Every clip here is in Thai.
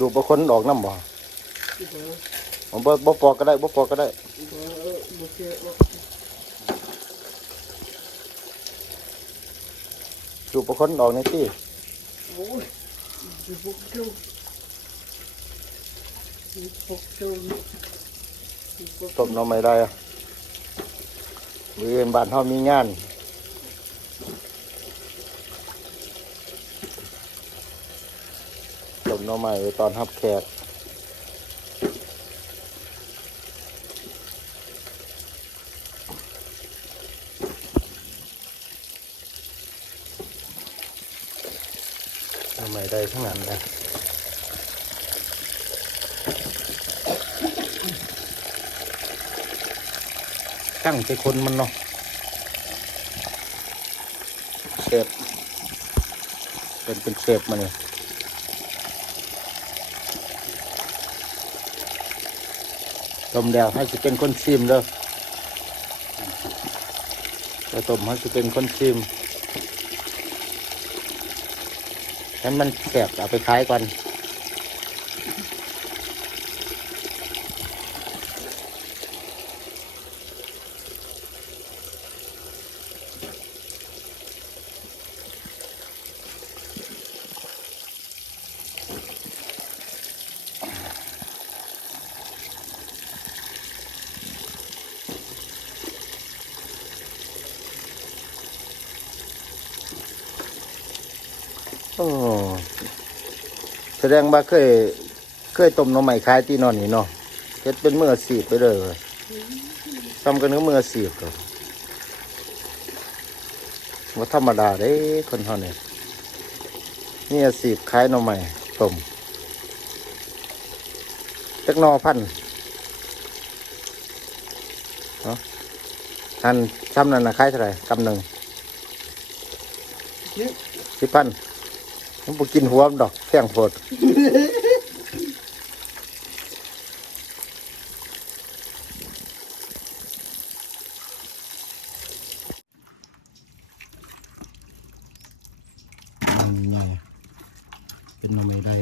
ดูบางคนออกน้ำบ่บ่ผมบ่บ่ปอกก็ได้บ่ปอกก็ได้บ่บ่เชื่อว่าดูบางคนออกในที่โอ้ยสิพวกเจ้าสิพวกเจ้าสิพวกต้มหน้ำไม่ได้อะบริเวณบ้านเฮามีงาน ต้มหน้ำใหม่ตอนรับแขกหน้ำใหม่ได้ทั้งนั้นเลยตั้งใจคนมันเนาะเชฟเป็นเป็นเชฟมาเนี่ย ต้มแล้วให้สิเป็นคนชิมเด้อจะต้มให้สิเป็นคนชิมให้มันแสบเอาไปขายก่อน โอ้แสดงว่าเคย เคยต้มหน้ำใหม่ขายที่นอนนี่เนาะเฮ็ดเป็นมืออสีบไปเลยเว้ยทำกันก็มืออสีบครับว่าธรรมดาเด้คนเฮาเนี่ยนี่สีบขายหน้ำใหม่ต้มจักหนอพันเนาะอันซ้ำนั่นนะขายเท่าไหร่กำหนึ่งสิบพัน ผมบ่กินหัวดอกแข้งโพดนี่เป็นนมไม่ได้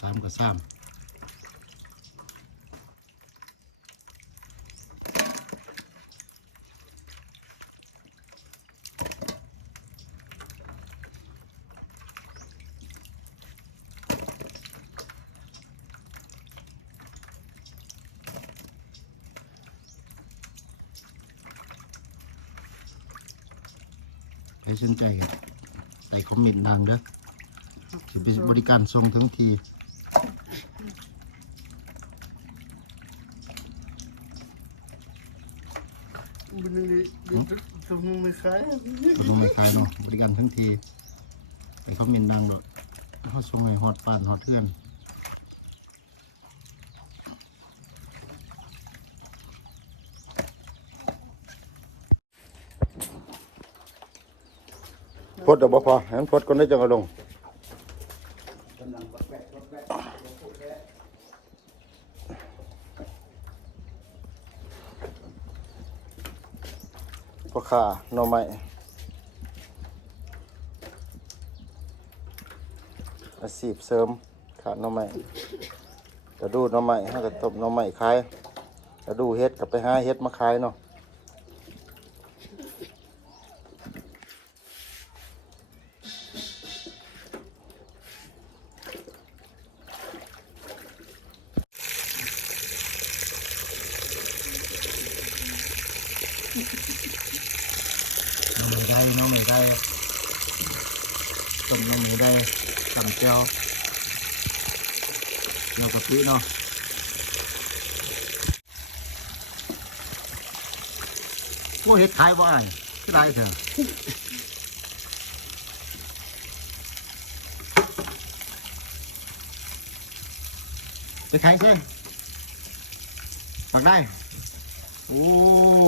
สามกับสาม ให้สนใจใส่คอมเมนต์ดังเด้อจะเป็นบริการส่งทั้งทีมันนี่สมมุติไม่ขายคนไม่ขายเนาะบริการทั้งทีใส่คอมเมนต์ดังเด้อเขาส่งให้ฮอตปานฮอตเทือน พดเดี๋ยวบ่พอให้มันพดก่อนได้จังเอาลงพอขาหน่อไม้อาชีพเสริมขาหน่อไม้จะดูหน่อไม้ให้กับตบหน่อไม้ขายจะดูเฮ็ดกับไปหาเฮ็ดมาขายเนาะ หน่อไม้ได้หน่อไม้ได้ต้มหน่อไม้ได้ตำเจียวน้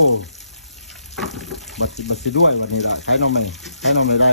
ำ บ่อ้ายคือได้เถอะไปขายเส้นปักได้โอ้บัดสิบัดสิด้วยวันนี้ละใช้น้องใหม่ขายหน้องใหม่ได้